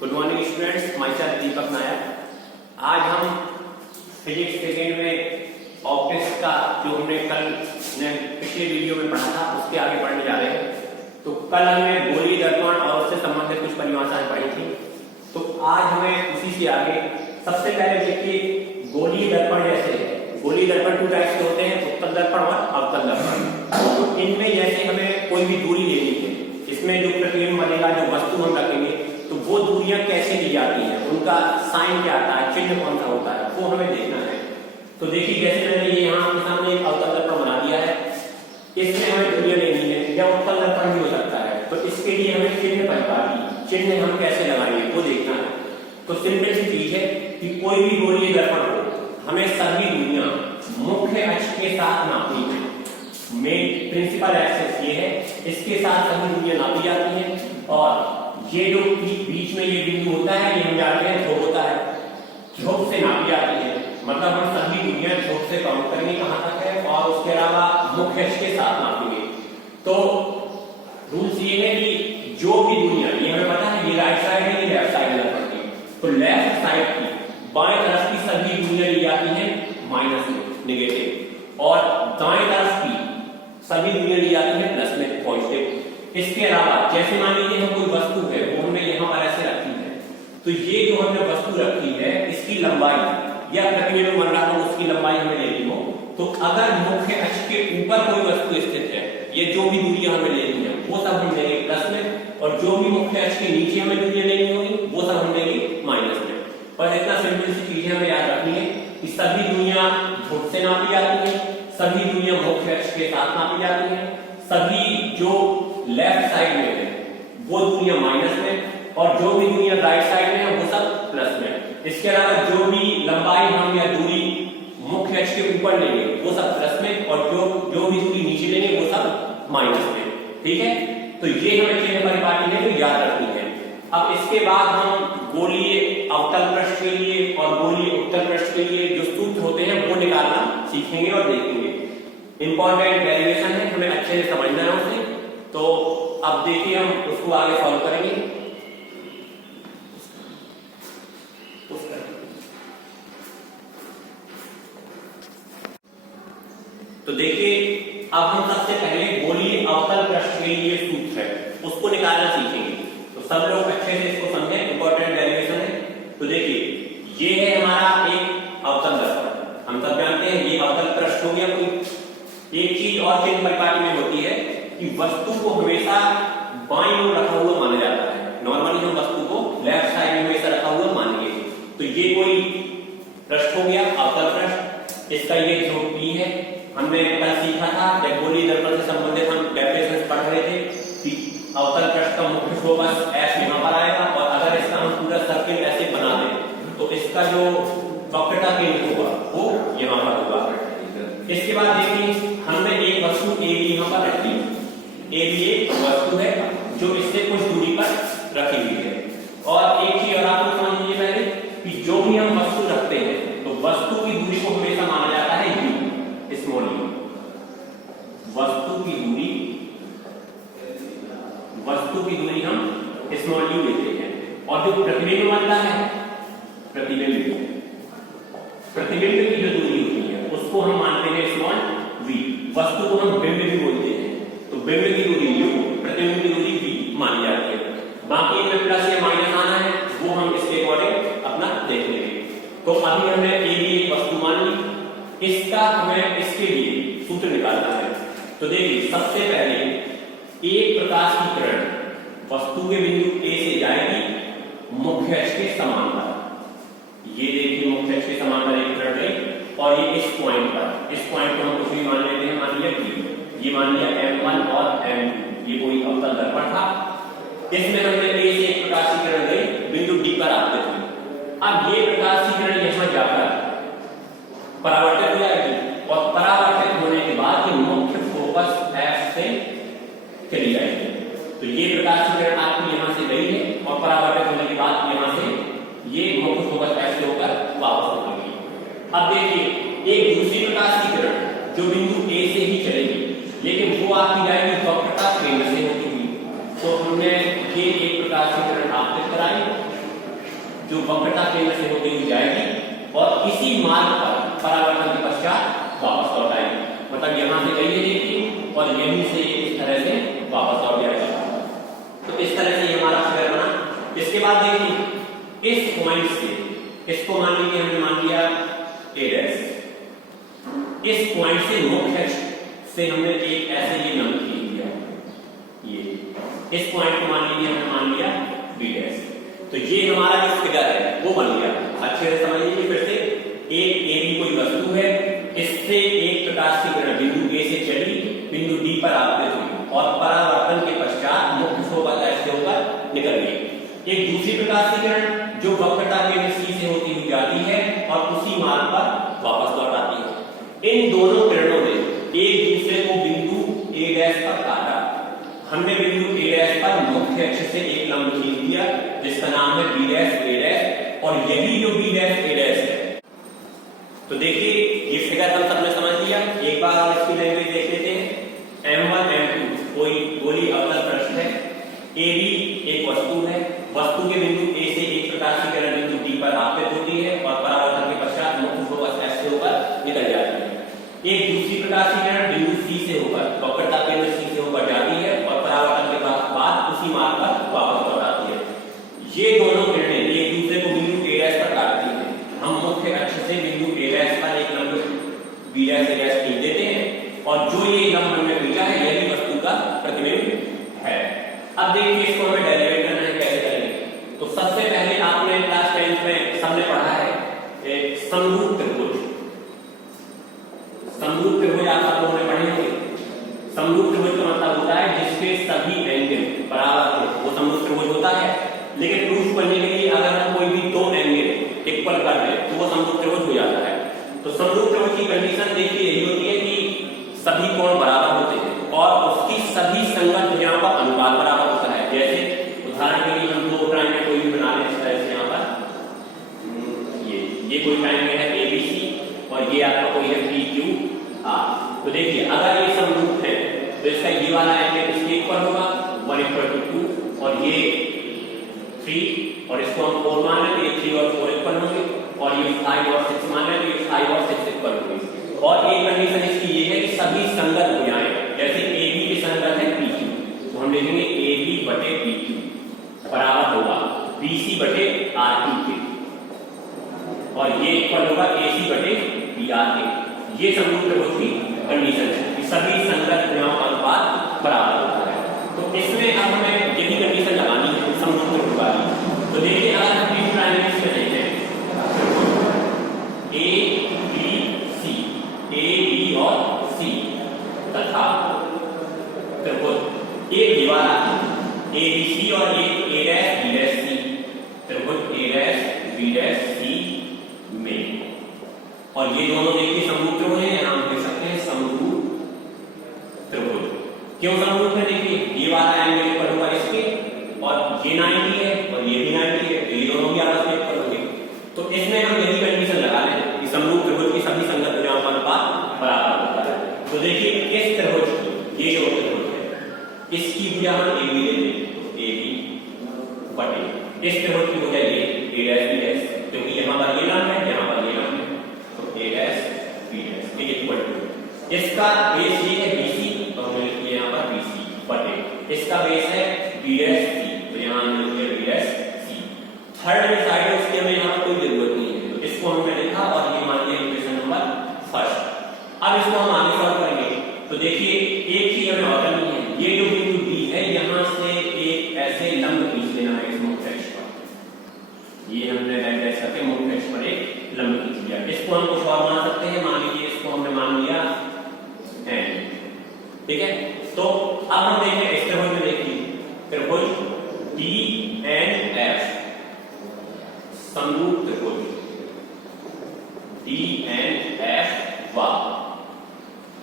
Good morning students, myself Deepak Nair. आज हम physics second में ऑप्टिक्स का जो हमने कल पिछले वीडियो में पढ़ा था उसके आगे पढ़ने जा रहे हैं। तो कल हमने गोलीय दर्पण और उससे संबंधित कुछ परिभाषाएं पढ़ी थी, तो आज हमें उसी से आगे सबसे पहले देखिए गोलीय दर्पण जैसे गोलीय दर्पण 2 टाइप के होते हैं, उत्तल दर्पण और अवतल दर्पण। तो इनमें जैसे हमें कोई भी दूरी लेनी है, इसमें जो प्रतिबिंब बनेगा, जो वस्तु हम रखेंगे, तो वो दूरियां कैसे ली जाती हैं, उनका साइन क्या आता है, चिन्ह कौन सा होता है, वो हमें देखना है। तो देखिए जैसे मैंने ये यहाँ आपके सामने एक अवतल दर्पण बना दिया है, इसमें हमें दूरियां लेनी है, या उत्तल दर्पण भी हो सकता है। तो इसके लिए हमें चिन्ह हम कैसे लगाएंगे वो देखना है। तो सिंपल सी चीज है कि कोई भी गोलीय दर्पण हो, हमें सभी दूरियां मुख्य अक्ष के साथ नापनी है। मेन प्रिंसिपल एक्सिस ये है, इसके साथ सभी दूरियां नापी जाती हैं। और ये जो बीच में ये बिंदु होता है, ये हम जानते हैं ध्रुव होता है, ध्रुव से नापी जाती है। मतलब हम सभी दूरियां ध्रुव से काउंट करेंगे कहां तक है, और उसके अलावा मुख्य अक्ष के साथ नापेंगे। तो रूल्स ये है कि जो भी दूरियां, ये हमें पता है ये राइट साइड है, ये लेफ्ट साइड है, तो लेफ्ट साइड की बाएं तरफ की सभी दूरियां ली जाती हैं माइनस में, नेगेटिव, और दाएं तरफ की सभी दूरियां ली जाती हैं प्लस में, पॉजिटिव। इसके अलावा जैसे मान लीजिए हम कोई वस्तु है, वो हमने यहाँ पर ऐसे रखी है, तो ये जो हमने वस्तु रखी है इसकी लंबाई या प्रतिबिंब बन रहा हो उसकी लंबाई हमें लेनी हो, तो अगर मुख्य अक्ष के ऊपर कोई वस्तु स्थित है, ये जो भी दूरियां हमें लेनी है वो सब हम लेंगे प्लस में, और जो भी मुख्य अक्ष के नीचे हमें दूरियां लेनी होगी वो सब हम लेंगे माइनस में। और इतना सिंपल सी चीजें हमें याद रखनी है कि सभी दूरियां ध्रुव से नापी जाती हैं, सभी दूरियां मुख्य अक्ष के साथ नापी जाती हैं, सभी जो लेफ्ट साइड में है वो दूरियां माइनस में, और जो भी दूरियां राइट साइड में है वो सब प्लस में। इसके अलावा जो भी लंबाई हम या दूरी मुख्य अक्ष के ऊपर लेंगे वो सब प्लस में, और जो भी दूरी नीचे लेंगे वो सब माइनस में। ठीक है, तो ये हमें चिन्ह परिपाटी है जो याद रखनी है। अब इसके बाद हम गोलीय अवतल पृष्ठ के लिए और गोलीय उत्तल पृष्ठ के लिए जो सूत्र होते हैं वो निकालना सीखेंगे और देखेंगे। इंपॉर्टेंट डेरिवेशन है, हमें अच्छे से समझना है उसे। तो अब देखिए हम उसको आगे सॉल्व करेंगे। तो देखिए अब हम सबसे पहले गोलीय अवतल पृष्ठ के लिए सूत्र है उसको निकालना सीखेंगे। तो सब लोग अच्छे से इसको समझें, इंपॉर्टेंट डेरिवेशन है। तो देखिए ये है हमारा एक अवतल दर्पण, हम सब जानते हैं ये अवतल पृष्ठ हो गया। कोई एक चीज और चिन्ह परिपाटी में होती है कि वस्तु को हमेशा बाईं ओर रखा हुआ माना जाता है। नॉर्मली हम वस्तु को लेफ्ट साइड में हमेशा रखा हुआ मानेंगे। तो ये कोई पृष्ठ हो गया अवतल पृष्ठ, इसका ये ध्रुव P है। हमने कल सीखा था जब गोलीय दर्पण से संबंधित हम डेफिनेशन पढ़ रहे थे कि अवतल पृष्ठ का मुख्य फोकस S यहाँ पर आएगा, और अगर इसका हम पूरा सर्किल ऐसे बना दें तो इसका जो वक्रता केंद्र होगा वो यहाँ पर होगा। इसके बाद देखिए हमने एक वस्तु AB यहाँ पर रखी है। AB एक वस्तु है जो इससे कुछ दूरी पर रखी हुई है। और एक चीज और आप समझ लीजिए पहले कि जो भी हम वस्तु रखते हैं तो वस्तु की दूरी को हमेशा माना जाता है U, स्मॉल u। वस्तु की दूरी हम स्मॉल u लेते हैं। और जो प्रतिबिंब बनता है, प्रतिबिंब की जो दूरी होती है उसको हम मानते हैं स्मॉल v। वस्तु को हम बिंब भी बोलते हैं, तो बिंब की दूरी u, प्रतिबिंब की दूरी v मानी जाती है। बाकी इनमें प्लस या माइनस आना है वो हम इसके अकॉर्डिंग अपना देख लेंगे। तो अभी हमने ए भी एक वस्तु मान ली, इसका हमें इसके लिए सूत्र निकालना है। तो देखिए सबसे पहले एक प्रकाश की किरण वस्तु के बिंदु A से जाएगी मुख्य अक्ष के समांतर। ये देखिए मुख्य अक्ष के समांतर एक किरण गई, और ये इस पॉइंट को हम कुछ भी मान लेते हैं, मान लिया P, ये मान लिया M1 और M2। ये कोई अवतल दर्पण था, इसमें हमने A से एक प्रकाश की किरण गई बिंदु D पर आपतित हुई। अब ये प्रकाश की किरण यहाँ जाकर परावर्तित हो जाएगी, और परावर्तित होने के बाद ये मुख्य फोकस F से चली जाएगी। तो ये प्रकाश की किरण आपकी यहाँ से गई है, और परावर्तित होने के बाद यहाँ से ये मुख्य फोकस F से होकर वापस निकलेगी। अब देखिए एक दूसरी प्रकाश की किरण जो बिंदु A से ही चलेगी, लेकिन वो आपकी जाएगी वक्रता केंद्र से होती हुई। तो हमने ये एक प्रकाश की किरण आपतित कराई, जो वक्रता केंद्र से होती हुई जाएगी और इसी मार्ग पर परावर्तन के पश्चात वापस लौट आएगी। मतलब यहाँ से गई है देखिए और यहीं से इस तरह से वापस लौट जाएगा। तो इस तरह से ये हमारा फिगर बना। इसके बाद देखिए इस पॉइंट से इसको मान लीजिए हमने मान लिया ए डैश, इस पॉइंट से मुख्य अक्ष से हमने एक ऐसे ये लंब खींच दिया, ये इस पॉइंट को मान लीजिए हमने मान लिया बी डैश। तो ये हमारा जो फिगर है वो बन गया। अच्छे से समझ लीजिए फिर से, एक ए बी कोई वस्तु है, इससे एक प्रकाश की किरण बिंदु ए से चली, बिंदु डी पर आपतित हुई और परावर्तन के पश्चात मुख्य फोकस ऐसे होकर निकल गई। एक दूसरी प्रकाश की किरण जो वक्रता केंद्र सी से होती हुई जाती है और उसी मार्ग पर वापस लौट आती है। इन दोनों किरणों ने एक दूसरे को बिंदु ए डैश पर काटा। हमने बिंदु ए डैश पर मुख्य अक्ष से एक लंब खींच दिया जिसका नाम है बी डैश ए डैश, और यही जो बी डैश ए डैश है। तो देखिए ये फिगर हम सबने समझ लिया। एक बार हम इसकी लैंग्वेज देख लेते हैं। M1 M2 कोई गोली अवतल पृष्ठ है, AB एक वस्तु है, वस्तु के बिंदु ए से एक प्रकाश की किरण बिंदु डी पर आपतित होती है और परावर्तन के पश्चात मुख्य फोकस ऐसे होकर निकल जाती है। एक दूसरी प्रकाश की किरण बिंदु सी से होकर वक्रता केंद्र सी से होकर जाती है और परावर्तन के बाद उसी मार्ग पर वापस लौट आती है। ये दोनों किरणें एक दूसरे को बिंदु ए डैश पर काटती हैं। हम मुख्य अक्ष से बिंदु ए डैश पर एक लंब बी डैश ए डैश खींच देते हैं और जो ये लंब हमने खींचा है यही वस्तु का प्रतिबिंब है। अब देखिए इसको हमें डेरिवेट करना है, कैसे करेंगे। तो सबसे पहले आपने क्लास 10 में सबने पढ़ा है समरूप त्रिभुज। समरूप त्रिभुज आप सब लोगों ने पढ़े होंगे। समरूप त्रिभुज का मतलब होता है जिसके सभी एंगल बराबर हो, वो समरूप त्रिभुज होता है। लेकिन प्रूफ करने के लिए अगर हम कोई भी दो एंगल इक्वल कर दें तो वो समरूप त्रिभुज हो जाता है। तो समरूप त्रिभुज की कंडीशन देखिए यही होती है कि सभी कोण बराबर होते हैं और उसकी सभी संगत भुजाओं का अनुपात बराबर होता है। जैसे उदाहरण के लिए हम दो ट्रायंगल कोई भी बना लें इस तरह से, यहाँ पर ये कोई ट्रायंगल है ABC और ये आपका कोई है PQR। तो देखिए अगर ये समरूप है तो इसका ये वाला एंगल इसके इक्वल होगा 1 = 2 और ये 3 और इसको हम 4 मान लें तो ये 3 और 4 इक्वल होंगे और ये 5 और 6 मान लें तो ये 5 और 6 इक्वल होंगे। और एक कंडीशन इसकी ये है कि सभी संगत भुजाएं, जैसे AB की संगत है PQ, तो हम लिखेंगे AB/PQ बराबर होगा BC/RQ के और ये इक्वल होगा AC/PR के। ये समरूप त्रिभुज की कंडीशन है कि सभी संगत भुजाओं का अनुपात बराबर होता है। तो इसमें अब हमें यही कंडीशन लगानी है समरूप त्रिभुज वाली। तो देखिए अगर हम इन ट्रायंगल्स में देखें ABC, AB और C तथा त्रिभुज एक दीवार ABC और एक A', B', C, त्रिभुज A', B', C में, और ये दोनों देखिए समरूप त्रिभुज है। यहाँ हम देख सकते हैं समरूप त्रिभुज। क्यों समरूप है? देखिए ये वाला एंगल इक्वल होगा इसके और ये 90 है और ये भी 90 है, तो ये दोनों भी आपस में इक्वल होंगे। तो इसमें हम यही कंडीशन लगा लें कि समरूप त्रिभुज की सभी संगत भुजाओं का अनुपात बराबर होता है। तो देखिए इस त्रिभुज की ये जो त्रिभुज है इसकी भुजा हम AB लेते हैं, AB/, इस त्रिभुज की भुजा ये A', B', क्योंकि यहाँ पर ये लंब है, यहाँ पर ये लंब है, तो A', B' इक्वल टू इसका बेस ये है BC, तो हमने लिख दिया यहाँ पर BC/, इसका बेस है B', C, तो यहाँ हमने लिख दिया B', C। थर्ड में साइड है उसकी हमें यहाँ पर कोई जरूरत नहीं है, तो इसको हमने लिखा और ये मान लिया इक्वेशन नंबर फर्स्ट। अब इसको हम आगे सॉल्व करेंगे। तो देखिए एक चीज हमें और करनी है, ये जो बिंदु D है यहाँ से एक ऐसे लंब खींच लेना है इस मुख्य अक्ष पर। ये हमने लाइन ट्रेस करके मुख्य अक्ष पर एक लंब खींच लिया। इसको हम कुछ और मान सकते हैं, मान लीजिए इसको हमने मान लिया n, ठीक है। तो अब हम देखें इस त्रिभुज में, देखिए त्रिभुज DNF समरूप त्रिभुज DNF व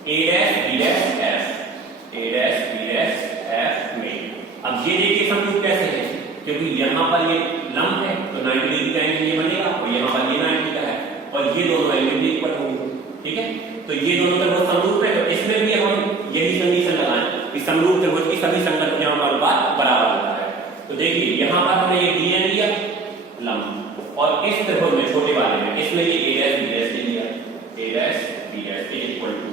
A', B', F में। अब ये देखिए समरूप कैसे है, क्योंकि यहाँ पर ये लंब है तो 90 डिग्री का एंगल ये बनेगा और यहाँ पर ये 90 का है और ये दोनों एंगल भी इक्वल होंगे, ठीक है। तो ये दोनों त्रिभुज समरूप है, तो इसमें भी हम यही कंडीशन लगाएं कि समरूप त्रिभुज की सभी संगत भुजाओं का अनुपात बराबर होता है। तो देखिए यहाँ पर हमने ये DN लिया लंब और इस त्रिभुज में छोटे वाले में इसमें ये a डैश b डैश ले लिया, a dash b dash is equal to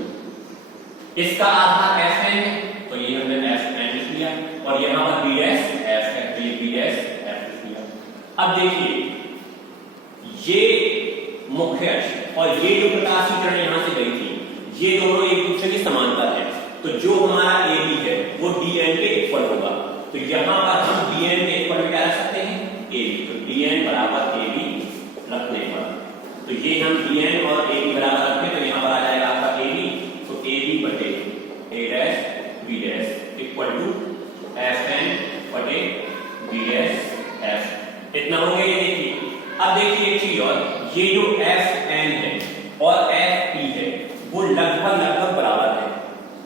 इसका आधार fn है तो ये हमने fn लिख लिया और यहां पर b डैश f है तो ये b डैश f लिख लिया। अब देखिए ये मुख्य अक्ष और ये जो प्रकाश की किरण यहां से गई थी ये दोनों एक दूसरे के समांतर हैं तो जो हमारा AB है वो DN के इक्वल होगा। तो यहां पर हम DN के इक्वल क्या रख सकते हैं AB, तो DN बराबर AB रखने पर तो ये हम DN और AB बराबर रखें तो यहां पर आ जाएगा आपका AB तो AB बटे A dash B dash equal to FN बटे B डैश F। इतना हो गया ये देखिए। अब देखिए एक चीज और ये जो FN है और FP है वो लगभग बराबर है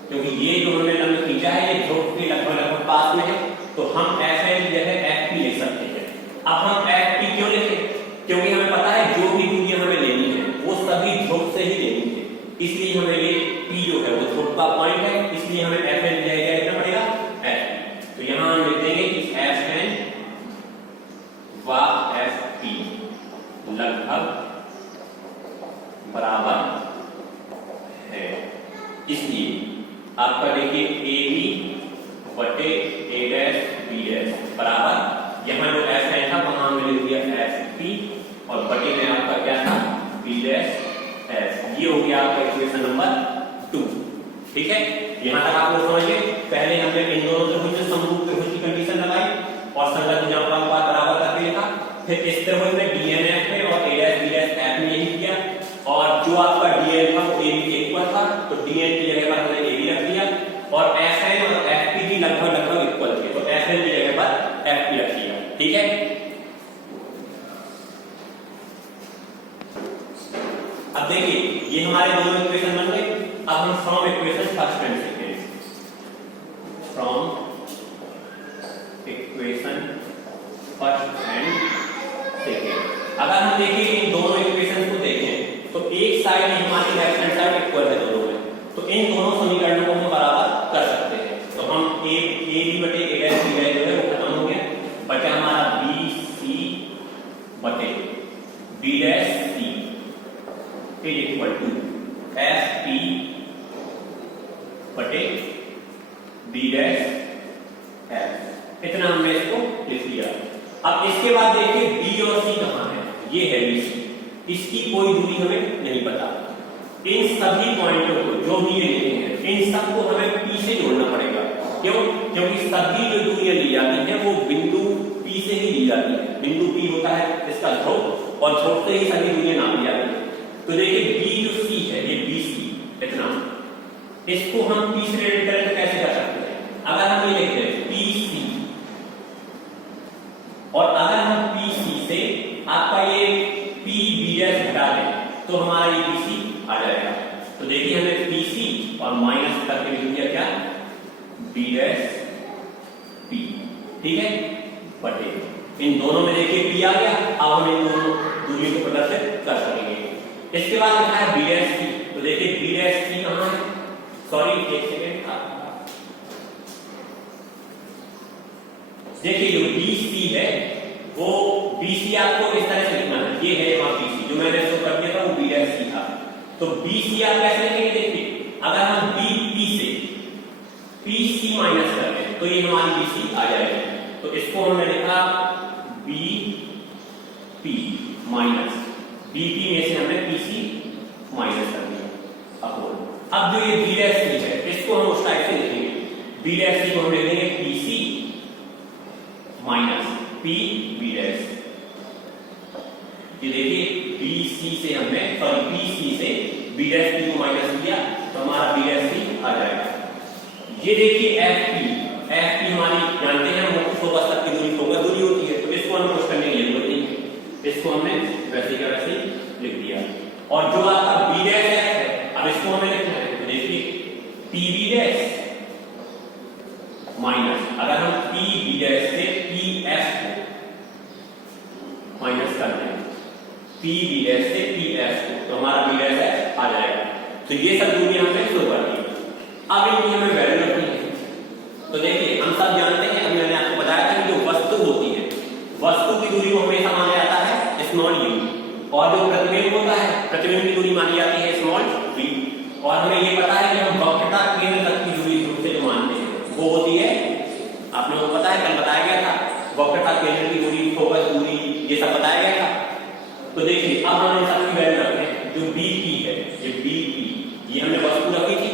क्योंकि ये जो हमने लंब खींचा है ये ध्रुव के लगभग पास में है तो हम FN की जगह FP लिख सकते हैं। अब हम FP क्यों लिखें क्योंकि हमें पता है जो भी दूरी हमें लेनी है वो सभी ध्रुव से ही लेनी है इसलिए हमें ये P जो है वो ध्रुव का पॉइंट है इसलिए हमें FN की जगह लिखना पड़ेगा FP। तो यहां हम लिख देंगे कि FN व FP लगभग बराबर है इसलिए आपका देखिए AB बटे A डैश B डैश बराबर यहां जो FN था वहां हमने लिख दिया FP और बटे में आपका क्या था B डैश F। ये हो गया आपका इक्वेशन नंबर 2। ठीक है यहां तक आप लोग समझिए। पहले हमने इन दोनों त्रिभुज से समरूप त्रिभुज की कंडीशन लगाई और संगत भुजाओं का बराबर करके लिखा फिर इस त्रिभुज में DNF में और A dash B dash F में यही किया और जो आपका DN था वो AB के इक्वल था तो DN की जगह पर हमने AB रख दिया और FN और FP की लगभग इक्वल थे तो FN की जगह पर FP रख दिया। ठीक है अब देखिए ये हमारे दोनों इक्वेशन बन गए। अब हम from equation first and second from equation first and second अगर हम देखिए इन दोनों इक्वेशन को देखें तो एक साइड हमारी लेफ्ट हैंड साइड इक्वल है दोनों में तो इन दोनों समीकरणों को हम बराबर कर सकते हैं। तो हम AB बटे A डैश B डैश जो है वो खत्म हो गया बचा हमारा BC बटे B dash C is equal to FP बटे B डैश F। इतना हमने इसको लिख लिया। अब इसके बाद देखिए B और C कहां है ये है BC इसकी कोई दूरी हमें नहीं पता। इन सभी पॉइंटों को जो भी ये लेते हैं इन सबको हमें P से जोड़ना पड़ेगा। क्यों क्योंकि सभी जो दूरियां ली जाती हैं वो बिंदु P से ही ली जाती है। बिंदु P होता है इसका ध्रुव और ध्रुव से ही सभी दूरियां नापी जाती है। तो देखिए B जो C है ये BC इतना इसको हम P से रिलेट करें तो कैसे कर सकते हैं अगर हम ये लिखते हैं PC और अगर हम PC से आपका ये PB डैश घटा दें तो हमारा ये BC आ जाएगा। तो देखिए हमें PC और माइनस करके लिख दिया क्या B डैश P। ठीक है बटे इन दोनों में देखिए P आ गया। अब हम इन दोनों दूरियों को प्रदर्शित कर सकेंगे। इसके बाद लिखा है B डैश C तो देखिए B डैश C कहां है सॉरी एक सेकेंड देखिए जो BC है वो BC आपको इस तरह से लिखना है ये है वहां BC जो मैंने इसको कर दिया था वो B डैश C था तो BC आप कैसे लिखेंगे देखिए अगर हम BP से PC माइनस कर दें तो ये हमारी BC आ जाएगी। तो इसको हमने लिखा BP माइनस BP में से हमने PC माइनस कर दिया अपोन। अब जो ये B डैश C है इसको हम उस टाइप से लिखेंगे B डैश C को हम लिख देंगे PC माइनस PB डैश। ये देखिए BC से हमने सॉरी PC से B डैश C को माइनस किया तो हमारा B डैश C आ जाएगा। ये देखिए FP हमारी जानते हैं मुख्य फोकस तक की दूरी फोकस दूरी होती है तो इसको हमें कुछ करने की जरूरत नहीं है इसको हमने वैसे का वैसे लिख दिया। और जो आपका B डैश है अब इसको हमें लिखना है तो देखिए PB डैश माइनस अगर हम PB डैश से PF को माइनस कर दें PB डैश से PF को तो हमारा B डैश F आ जाएगा। तो ये सब दूरियां हमने शो कर दी। अब इनकी हमें वैल्यू रखनी है तो देखिए हम सब जानते हैं अभी मैंने आपको बताया था कि जो वस्तु होती है वस्तु की दूरी को हमेशा माना जाता है स्मॉल u, और जो प्रतिबिंब होता है प्रतिबिंब की दूरी मानी जाती है स्मॉल v, और हमें ये पता है कि हम वक्रता केंद्र तक की दूरी से जो मानते हैं वो होती है, आप लोगों को पता है कल बताया गया था, वक्रता केंद्र की दूरी, फोकस दूरी, ये सब बताया गया था। तो देखिए अब हम इन सबकी वैल्यू रखते हैं। जो BP है, ये BP, ये हमने वस्तु रखी थी,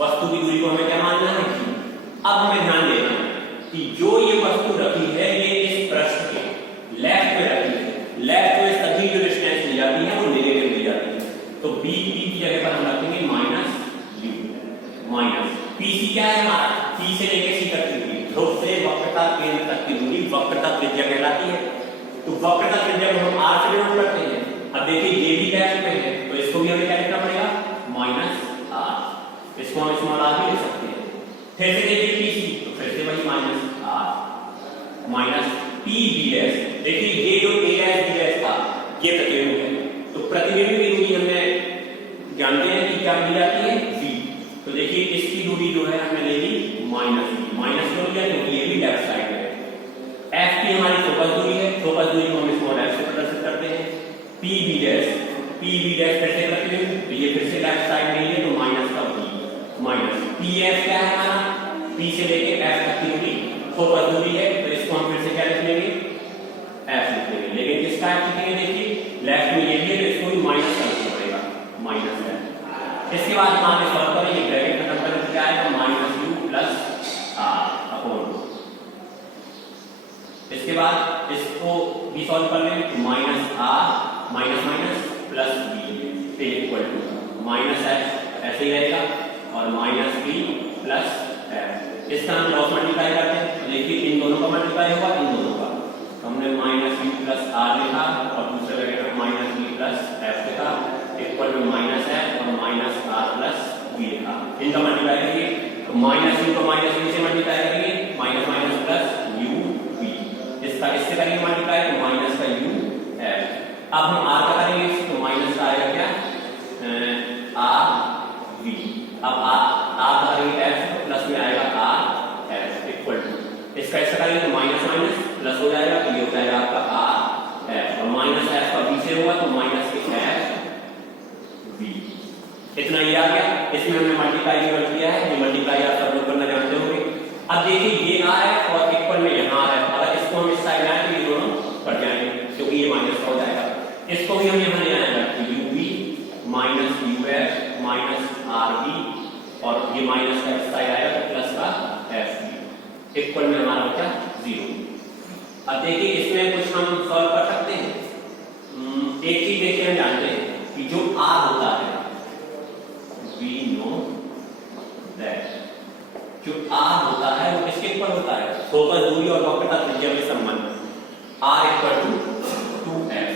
वस्तु की दूरी को हमें क्या मानना है कि, अब हमें ध्यान देना है कि जो ये वस्तु रखी है ये इस पृष्ठ के लेफ्ट में रखी है, लेफ्ट में सभी जो डिस्टेंस ली जाती है वो नेगेटिव ली जाती है, तो BP की जगह पर हम रखेंगे माइनस u, माइनस PC क्या है हमारा, P से लेकर C तक की दूरी, ध्रुव से वक्रता केंद्र तक की दूरी वक्रता त्रिज्या कहलाती है। तो वक्रता त्रिज्या को हम r से डिनोट करते हैं। अब देखिए ये भी लेफ्ट में है तो इसको भी हमें क्या लिखना पड़ेगा, माइनस r, इसको हम स्मॉल r भी लिख सकते हैं। फिर से देखिए PC, तो फिर से वही minus r, minus PB dash, देखिए ये जो a डैश b डैश था ये प्रतिबिंब है, तो प्रतिबिंब की दूरी हमने जानते हैं कि क्या ली जाती है v, तो देखिए इसकी दूरी जो है हमने ले ली माइनस v, माइनस क्यों लिया क्योंकि ये भी लेफ्ट साइड में है। f की हमारी फोकस दूरी है, फोकस दूरी को हम स्मॉल f से प्रदर्शित करते हैं। PB डैश, PB डैश फिर से प्रतिबिंब, तो ये फिर से लेफ्ट साइड में है तो माइनस का v, माइनस PF क्या है हमारा, P से लेके F तक की दूरी फोकस दूरी है, तो इसको हम फिर से क्या लिख लेंगे, F लिख लेंगे, लेकिन किसका F लिखेंगे, देखिए लेफ्ट में ये भी है तो इसको भी माइनस का लिखना पड़ेगा, माइनस F। इसके बाद हम आगे सॉल्व करें, ये ब्रैकेट खत्म करने से क्या आएगा, minus u plus r upon, इसके बाद इसको भी सॉल्व कर लें तो minus r minus minus plus b equal to minus f ऐसे ही रहेगा और माइनस b प्लस f, इसका हम क्रॉस मल्टीप्लाई करते हैं तो देखिए इन दोनों का मल्टीप्लाई होगा इन दोनों का, तो हमने माइनस b प्लस r लिखा और दूसरे ब्रैकेट में माइनस b प्लस f लिखा इक्वल टू माइनस f और माइनस r प्लस b लिखा, इनका मल्टीप्लाई करिए तो माइनस u को माइनस b से मल्टीप्लाई करेंगे, minus minus plus u b, इसका इससे करेंगे मल्टीप्लाई तो माइनस का u f। अब हम r का करेंगे तो माइनस का आएगा क्या, r v, अब r करेंगे f प्लस में आएगा r f इक्वल टू, इसका ऐसा करेंगे तो माइनस माइनस प्लस हो जाएगा तो ये हो जाएगा आपका r f और माइनस f का b से होगा तो माइनस के f v, इतना ही आ गया। इसमें हमने मल्टीप्लाई किया है, ये मल्टीप्लाई आप सब लोग करना जानते होंगे। अब देखिए ये r f और इक्वल में यहाँ r f, अगर इसको हम इस साइड लाएं तो ये दोनों कट जाएंगे क्योंकि ये माइनस का हो जाएगा, इसको भी हम यहाँ ले आएंगे uv minus uf minus rv और ये माइनस का इस साइड आएगा तो प्लस का fv इक्वल में हमारा बचा 0। अब देखिए इसमें कुछ हम सॉल्व कर सकते हैं, एक चीज देखिए हम जानते हैं कि जो r होता है we know that जो r होता है वो किसके ऊपर होता है, फोकस दूरी और वक्रता त्रिज्या में संबंध r इक्वल टू 2f,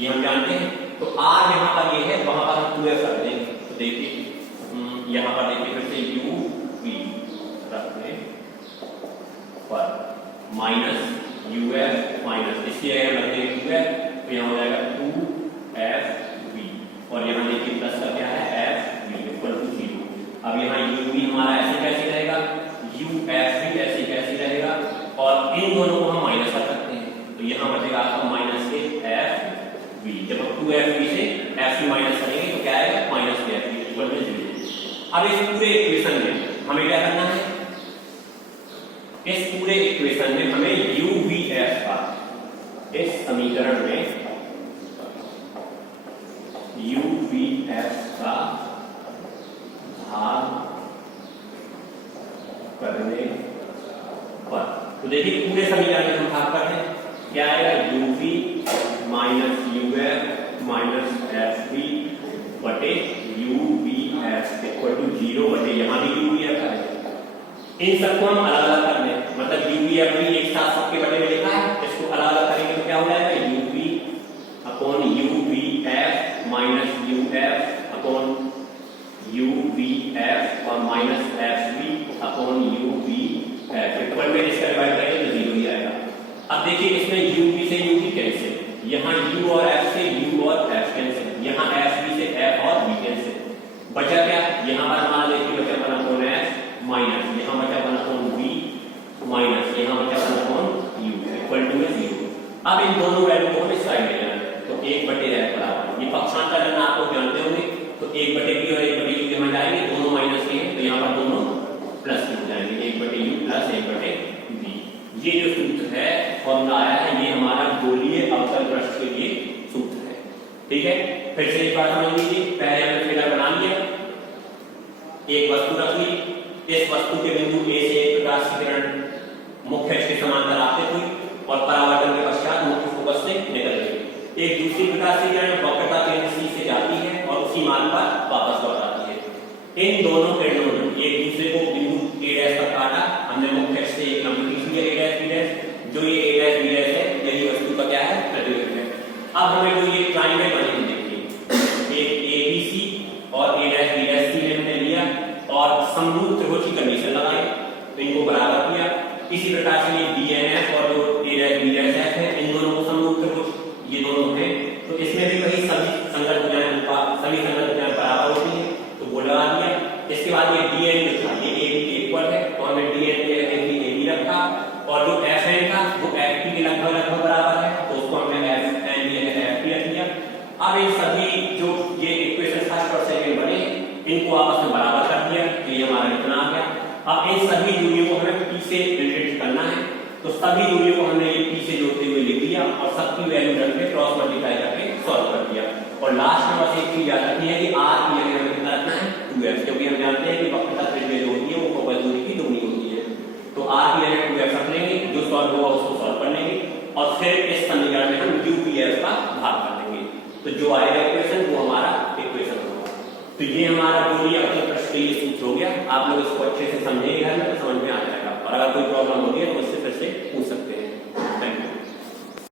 ये हम जानते हैं। तो r यहाँ पर ये है, वहां पर हम 2f रख देंगे, तो देखिए यहाँ पर देखिए फिर से u v रखने पर माइनस uf माइनस इसकी जगह रख देंगे 2f तो यहाँ हो जाएगा 2f v और यहाँ देखिए प्लस का क्या है f v इक्वल टू 0। अब यहाँ u v हमारा ऐसे कैसे रहेगा, uf v ऐसे कैसे रहेगा और इन दोनों को हम माइनस कर सकते हैं, तो यहाँ बचेगा आपका माइनस के f v, जब हम 2f v से f v माइनस करेंगे तो क्या आएगा, माइनस के f v इक्वल टू 0। अब इस पूरे इक्वेशन में हमें क्या करना है, इस पूरे इक्वेशन में हमें u v f का, इस समीकरण में u v f का भाग करने पर, तो देखिए पूरे समीकरण में हम भाग करते हैं, क्या आएगा u v minus u f minus f v बटे u v f equal to 0 बटे यहाँ भी u v f है। इन सबको हम अलग अलग कर दें, मतलब u v f भी एक साथ सबके बटे में लिखा है, इसको अलग अलग करेंगे तो क्या हो जाएगा u v upon u v f minus u f upon u v f और minus f v upon u v f equal में इसका डिवाइड करेंगे तो 0 ही आएगा। अब देखिए इसमें u v से u v कैंसिल, यहाँ u और f से u और f कैंसिल, यहाँ f v से f और v कैंसिल, बचा क्या, यहाँ पर हमारा देखिए बचा 1 अपॉन f माइनस यहाँ बचा 1 अपॉन v माइनस यहाँ बचा 1 अपॉन u इक्वल टू में 0। अब इन दोनों वैल्यू को हम इस साइड ले जाएंगे, तो 1/f बराबर, ये पक्षांतर करना आप लोग जानते होंगे, तो 1/p और 1/u के यहाँ जाएंगे, दोनों माइनस के हैं तो यहाँ पर दोनों प्लस में हो जाएंगे, 1/u प्लस 1/v। ये जो सूत्र है फॉर्मूला आया है, ये हमारा गोलीय अवतल पृष्ठ के लिए सूत्र है। ठीक है, फिर से एक बार समझ लीजिए, पहले हमने फिगर बना लिया, एक वस्तु रख ली, इस वस्तु के बिंदु ए से एक प्रकाश की किरण मुख्य अक्ष के समांतर आपतित हुई और परावर्तन के पश्चात मुख्य फोकस से निकल गई। एक दूसरी प्रकाश की किरण वक्रता केंद्र सी से जाती है और उसी मान पर वापस लौट आती है। इन दोनों किरणों ने एक दूसरे को बिंदु a' पर काटा, हमने मुख्य अक्ष से एक लंब खींच लिया a' b', जो ये a' b' है यही वस्तु का क्या है, प्रतिबिंब है। अब हमें जो ये ट्रायंगल बने हैं देखिए, एक abc और a', b', c हमने लिया और समरूप त्रिभुज की कंडीशन लगाई, तो इनको बराबर किया। इसी प्रकार से ये BNF और जो a', b', f है, इन दोनों को समरूप त्रिभुज ये दोनों हैं, तो इसमें भी वही सभी संगत भुजाएं बराबर होती है, तो वो लगा दिया। इसके बाद ये DN जो था, ये AB के इक्वल है, तो हमने DN के जगह AB रखा और जो FN था वो FP के लगभग बराबर है, तो उसको हमने FN की जगह FP रख दिया। अब इन सभी जो ये इक्वेशन फर्स्ट और सेकंड बने, इनको आपस में बराबर कर दिया, तो ये हमारा इतना आ गया। अब इन सभी दूरियों को हमें P से रिलेट करना है, तो सभी दूरियों को हमने ये P से जोड़ते हुए लिख दिया और सबकी वैल्यू रख के क्रॉस मल्टीप्लाई करके सॉल्व कर दिया। और लास्ट में बस एक चीज याद रखनी है कि r की जगह हमें कितना रखना है, 2f, क्योंकि हम जानते हैं कि वक्रता त्रिज्या जो होती है वो फोकस दूरी की दुगनी होती है, तो r की जगह 2f रख लेंगे, जो सॉल्व होगा उसको सॉल्व कर लेंगे और फिर इस समीकरण में हम UPF का भाग कर देंगे, तो जो आएगा इक्वेशन वो हमारा इक्वेशन होगा। तो ये हमारा गोलीय अवतल पृष्ठ के लिए सूत्र हो गया। आप लोग इसको अच्छे से समझेंगे घर में तो समझ में आ जाएगा, और अगर कोई प्रॉब्लम होती है तो मुझसे फिर से पूछ सकते हैं।